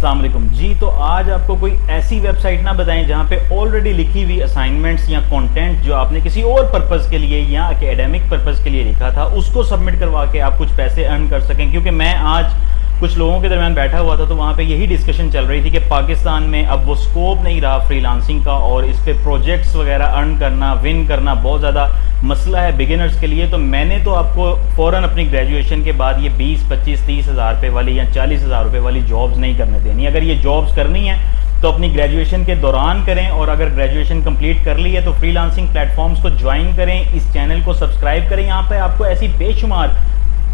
अस्सलाम वालेकुम जी। तो आज आपको कोई ऐसी वेबसाइट ना बताएं जहां पे ऑलरेडी लिखी हुई असाइनमेंट्स या कंटेंट जो आपने किसी और पर्पस के लिए या एकेडमिक पर्पस के लिए लिखा था उसको सबमिट करवा के आप कुछ पैसे अर्न कर सकें। क्योंकि मैं आज कुछ लोगों के दरमियान बैठा हुआ था तो वहाँ पे यही डिस्कशन चल रही थी कि पाकिस्तान में अब वो स्कोप नहीं रहा फ्रीलांसिंग का, और इस पे प्रोजेक्ट्स वगैरह अर्न करना, विन करना बहुत ज़्यादा मसला है बिगिनर्स के लिए। तो मैंने तो आपको फ़ौरन अपनी ग्रेजुएशन के बाद ये 20-25-30 हज़ार रुपये वाली या 40 हज़ार रुपये वाली जॉब्स नहीं करने देनी। अगर ये जॉब्स करनी है तो अपनी ग्रेजुएशन के दौरान करें, और अगर ग्रेजुएशन कंप्लीट कर ली है तो फ्रीलांसिंग प्लेटफॉर्म्स को ज्वाइन करें, इस चैनल को सब्सक्राइब करें। यहाँ पे आपको ऐसी बेशुमार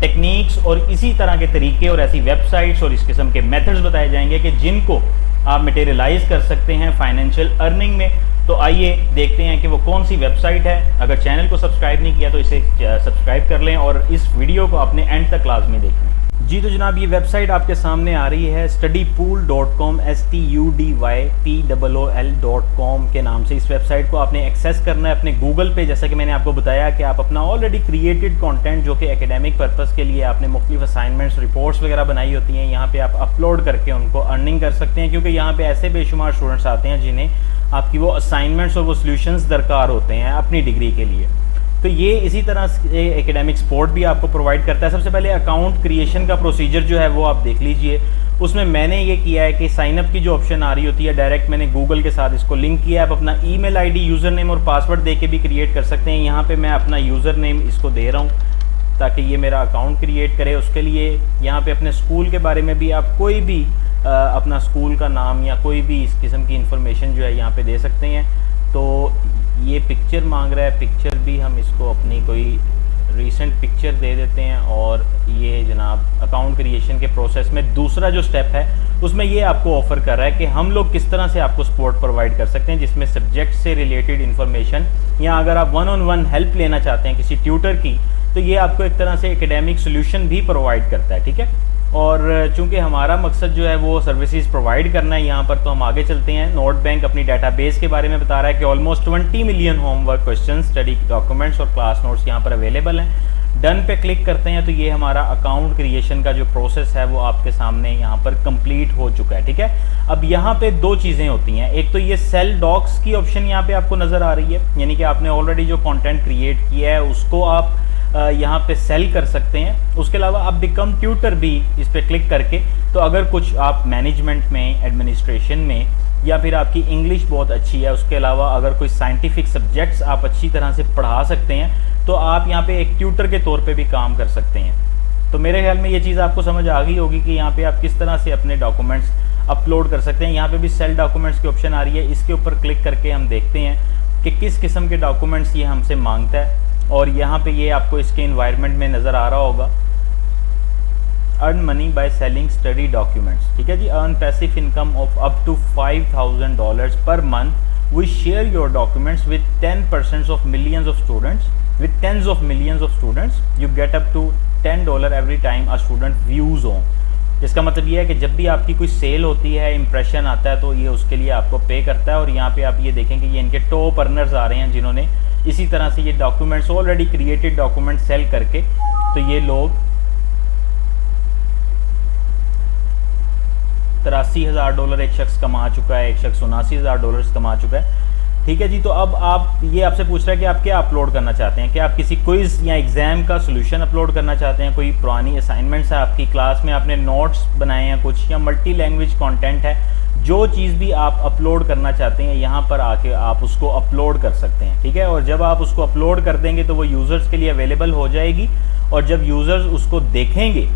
टेक्निक्स और इसी तरह के तरीके और ऐसी वेबसाइट्स और इस किस्म के मेथड्स बताए जाएंगे कि जिनको आप मटेरियलाइज कर सकते हैं फाइनेंशियल अर्निंग में। तो आइए देखते हैं कि वो कौन सी वेबसाइट है। अगर चैनल को सब्सक्राइब नहीं किया तो इसे सब्सक्राइब कर लें और इस वीडियो को आपने एंड तक लाजमी देखना है जी। तो जनाब ये वेबसाइट आपके सामने आ रही है studypool.com, studypool.com के नाम से। इस वेबसाइट को आपने एक्सेस करना है अपने गूगल पे। जैसा कि मैंने आपको बताया कि आप अपना ऑलरेडी क्रिएटेड कंटेंट जो कि एकेडमिक पर्पस के लिए आपने मुख्तलिफ असाइनमेंट्स, रिपोर्ट्स वगैरह बनाई होती हैं, यहाँ पे आप अपलोड करके उनको अर्निंग कर सकते हैं। क्योंकि यहाँ पे ऐसे बेशुमार स्टूडेंट्स आते हैं जिन्हें आपकी वो असाइनमेंट्स और वो सोल्यूशंस दरकार होते हैं अपनी डिग्री के लिए। तो ये इसी तरह से एकेडमिक सपोर्ट भी आपको प्रोवाइड करता है। सबसे पहले अकाउंट क्रिएशन का प्रोसीजर जो है वो आप देख लीजिए। उसमें मैंने ये किया है कि साइनअप की जो ऑप्शन आ रही होती है डायरेक्ट मैंने गूगल के साथ इसको लिंक किया है। आप अपना ईमेल आईडी, यूज़र नेम और पासवर्ड दे के भी क्रिएट कर सकते हैं। यहाँ पे मैं अपना यूज़र नेम इसको दे रहा हूँ ताकि ये मेरा अकाउंट क्रिएट करे। उसके लिए यहाँ पे अपने स्कूल के बारे में भी आप कोई भी अपना स्कूल का नाम या कोई भी इस किस्म की इंफॉर्मेशन जो है यहाँ पे दे सकते हैं। तो ये पिक्चर मांग रहा है, पिक्चर भी हम इसको अपनी कोई रीसेंट पिक्चर दे देते हैं। और ये जनाब अकाउंट क्रिएशन के प्रोसेस में दूसरा जो स्टेप है उसमें ये आपको ऑफ़र कर रहा है कि हम लोग किस तरह से आपको सपोर्ट प्रोवाइड कर सकते हैं, जिसमें सब्जेक्ट से रिलेटेड इन्फॉर्मेशन, या अगर आप 1-on-1 हेल्प लेना चाहते हैं किसी ट्यूटर की तो ये आपको एक तरह से एकेडमिक सोल्यूशन भी प्रोवाइड करता है। ठीक है, और चूंकि हमारा मकसद जो है वो सर्विसेज प्रोवाइड करना है यहाँ पर, तो हम आगे चलते हैं। नोट बैंक अपनी डाटाबेस के बारे में बता रहा है कि almost 20 million homework question, study documents और क्लास नोट्स यहाँ पर अवेलेबल हैं। डन पे क्लिक करते हैं तो ये हमारा अकाउंट क्रिएशन का जो प्रोसेस है वो आपके सामने यहाँ पर कंप्लीट हो चुका है। ठीक है, अब यहाँ पे दो चीज़ें होती हैं। एक तो ये सेल डॉक्स की ऑप्शन यहाँ पे आपको नज़र आ रही है, यानी कि आपने ऑलरेडी जो कॉन्टेंट क्रिएट किया है उसको आप यहाँ पे सेल कर सकते हैं। उसके अलावा आप बिकम ट्यूटर भी इस पर क्लिक करके, तो अगर कुछ आप मैनेजमेंट में, एडमिनिस्ट्रेशन में, या फिर आपकी इंग्लिश बहुत अच्छी है, उसके अलावा अगर कोई साइंटिफिक सब्जेक्ट्स आप अच्छी तरह से पढ़ा सकते हैं तो आप यहाँ पे एक ट्यूटर के तौर पे भी काम कर सकते हैं। तो मेरे ख्याल में ये चीज़ आपको समझ आ गई होगी कि यहाँ पे आप किस तरह से अपने डॉक्यूमेंट्स अपलोड कर सकते हैं। यहाँ पे भी सेल डॉक्यूमेंट्स की ऑप्शन आ रही है, इसके ऊपर क्लिक करके हम देखते हैं कि किस किस्म के डॉक्यूमेंट्स ये हमसे मांगता है। और यहाँ पे ये आपको इसके इन्वायरमेंट में नज़र आ रहा होगा, earn money by selling study documents. ठीक है जी, earn passive income of up to $5,000 per month. We share your documents with 10% of millions of students, with tens of millions of students. You get up to $10 every time a student views on. इसका मतलब ये है कि जब भी आपकी कोई cell होती है, इंप्रेशन आता है, तो ये उसके लिए आपको पे करता है। और यहाँ पे आप ये देखेंगे ये इनके टॉप अर्नर्स आ रहे हैं जिन्होंने इसी तरह से ये डॉक्यूमेंट्स, ऑलरेडी क्रिएटेड डॉक्यूमेंट सेल करके, तो ये लोग $83,000 एक शख्स कमा चुका है, एक शख्स $79,000 कमा चुका है। ठीक है जी, तो अब आप ये आपसे पूछ रहा है कि आप क्या अपलोड करना चाहते हैं। क्या आप किसी क्विज या एग्जाम का सोल्यूशन अपलोड करना चाहते हैं, कोई पुरानी असाइनमेंट्स है आपकी, क्लास में आपने नोट्स बनाए हैं कुछ, या मल्टी लैंग्वेज कंटेंट है, जो चीज़ भी आप अपलोड करना चाहते हैं यहाँ पर आके आप उसको अपलोड कर सकते हैं। ठीक है, और जब आप उसको अपलोड कर देंगे तो वो यूज़र्स के लिए अवेलेबल हो जाएगी, और जब यूज़र्स उसको देखेंगे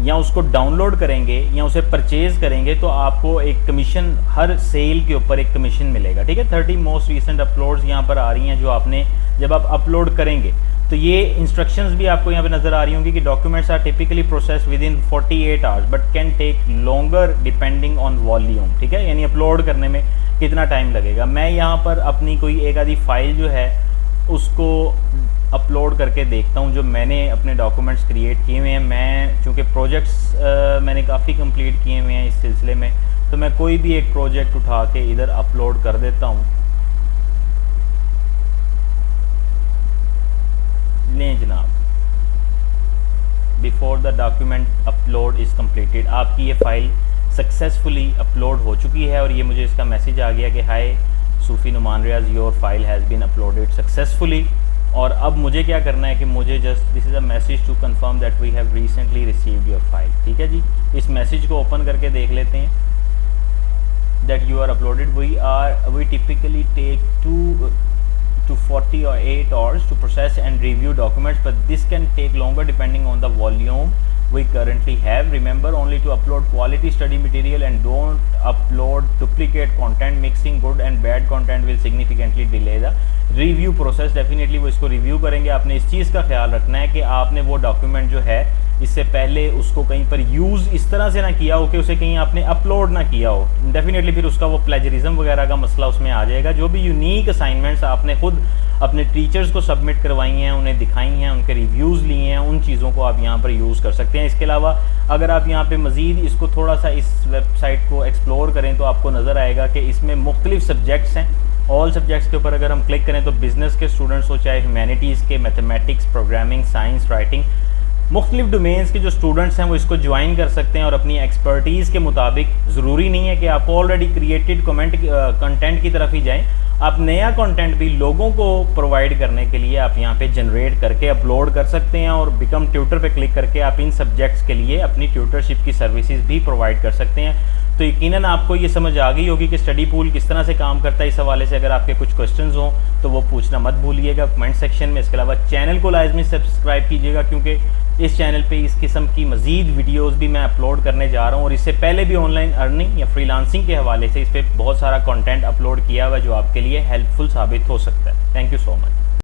या उसको डाउनलोड करेंगे या उसे परचेज़ करेंगे तो आपको एक कमीशन, हर सेल के ऊपर एक कमीशन मिलेगा। ठीक है, 30 मोस्ट रिसेंट अपलोड्स यहाँ पर आ रही हैं जो आपने जब आप अपलोड करेंगे। तो ये इंस्ट्रक्शंस भी आपको यहाँ पे नज़र आ रही होंगी कि documents are typically process within 48 hours but can take longer depending on volume. ठीक है, यानी अपलोड करने में कितना टाइम लगेगा। मैं यहाँ पर अपनी कोई एक आधी फाइल जो है उसको अपलोड करके देखता हूँ जो मैंने अपने डॉक्यूमेंट्स क्रिएट किए हुए हैं। मैं चूँकि प्रोजेक्ट्स मैंने काफ़ी कंप्लीट किए हुए हैं इस सिलसिले में, तो मैं कोई भी एक प्रोजेक्ट उठा के इधर अपलोड कर देता हूँ। लें जनाब, before the document upload is completed, आपकी ये फ़ाइल सक्सेसफुली अपलोड हो चुकी है और ये मुझे इसका मैसेज आ गया कि hi Sufi Numan Riyaz, your file has been uploaded successfully. और अब मुझे क्या करना है कि मुझे just this is a message to confirm that we have recently received your file. ठीक है जी, इस मैसेज को ओपन करके देख लेते हैं। That you are uploaded, we typically take 2 to 48 hours to process and review documents, but this can take longer depending on the volume we currently have. Remember only to upload quality study material and don't upload duplicate content. Mixing good and bad content will significantly delay the review process. Definitely वो इसको review करेंगे। आपने इस चीज़ का ख्याल रखना है कि आपने वो डॉक्यूमेंट जो है इससे पहले उसको कहीं पर यूज़ इस तरह से ना किया हो कि उसे कहीं आपने अपलोड ना किया हो। डेफिनेटली फिर उसका वो प्लेजरिज्म वगैरह का मसला उसमें आ जाएगा। जो भी यूनिक असाइनमेंट्स आपने खुद अपने टीचर्स को सबमिट करवाई हैं, उन्हें दिखाई हैं, उनके रिव्यूज़ लिए हैं, उन चीज़ों को आप यहाँ पर यूज़ कर सकते हैं। इसके अलावा अगर आप यहाँ पे मज़ीद इसको थोड़ा सा इस वेबसाइट को एक्सप्लोर करें तो आपको नज़र आएगा कि इसमें मुख्तलिफ सब्जेक्ट्स हैं। ऑल सब्जेक्ट्स के ऊपर अगर हम क्लिक करें तो बिज़नेस के स्टूडेंट्स हो, चाहे ह्यूमैनिटीज़ के, मैथमेटिक्स, प्रोग्रामिंग, साइंस, राइटिंग, मुख्तलिफ डोमेन्स के जो स्टूडेंट्स हैं वो इसको ज्वाइन कर सकते हैं और अपनी एक्सपर्टीज़ के मुताबिक, ज़रूरी नहीं है कि आप ऑलरेडी क्रिएटेड कंटेंट की तरफ ही जाएं। आप नया कंटेंट भी लोगों को प्रोवाइड करने के लिए आप यहाँ पे जनरेट करके अपलोड कर सकते हैं और बिकम ट्यूटर पे क्लिक करके आप इन सब्जेक्ट्स के लिए अपनी ट्यूटरशिप की सर्विसेज भी प्रोवाइड कर सकते हैं। तो यकीनन आपको ये समझ आ गई होगी कि स्टडी पूल किस तरह से काम करता है। इस हवाले से अगर आपके कुछ क्वेश्चंस हों तो वो पूछना मत भूलिएगा कमेंट सेक्शन में। इसके अलावा चैनल को लाजमी सब्सक्राइब कीजिएगा क्योंकि इस चैनल पे इस किस्म की मज़ीद वीडियोस भी मैं अपलोड करने जा रहा हूँ और इससे पहले भी ऑनलाइन अर्निंग या फ्रीलांसिंग के हवाले से इस पर बहुत सारा कंटेंट अपलोड किया हुआ है जो आपके लिए हेल्पफुल साबित हो सकता है। Thank you so much.